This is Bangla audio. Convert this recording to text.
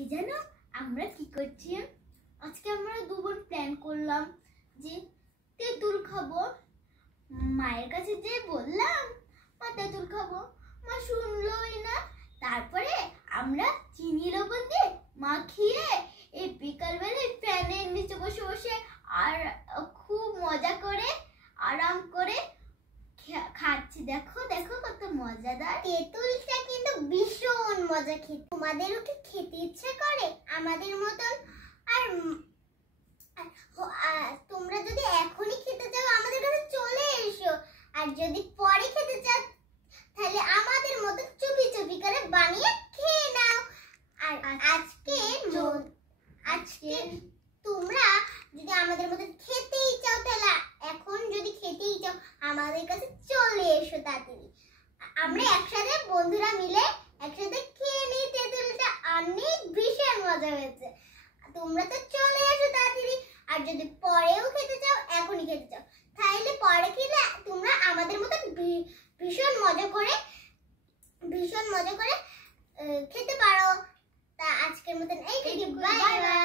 আজকে জানো আমরা কি করছি? আজকে আমরা দু বোন প্ল্যান করলাম যে তেঁতুল খাবো। মায়ের কাছে যে বললাম মা তেঁতুল খাবো, মা শুনলোই না। তারপরে আমরা চিনি লবণ দিয়ে মাখিয়ে এই বিকালবেলায় ফ্যানের নিচে বসে বসে আর খুব মজা করে আরাম করে খাচ্ছি। দেখো দেখো কত মজাদার। তেঁতুলটা কিন্তু ভীষণ মজা খেতে। তোমাদেরও কি খেতে ইচ্ছে করে আমাদের মতন? আর তোমরা যদি এখনই খেতে চাও আমাদের কাছে চলে এসো, আর যদি পরে খেতে চাও তাহলে আমাদের মতো চুপি চুপি করে বানিয়ে খেয়ে নাও। আর আজকে তোমরা যদি আমাদের মতো খেতেই চাও তাহলে এখন যদি খেতেই চাও আমাদের কাছে চলে এসো তাড়াতাড়ি। আমরা একসাথে বন্ধুরা মিলে একসাথে খেয়ে নিই তেঁতুলটা, অনেক ভীষণ মজা হয়েছে। তোমরা তো চলে এসো তাড়াতাড়ি। আর যদি পরেও খেতে চাও এখনই খেতে চাও তাহলে পরে খেলে তোমরা আমাদের মতো ভীষণ মজা করে খেতে পারো। তা আজকের মতন এই বাই বাই।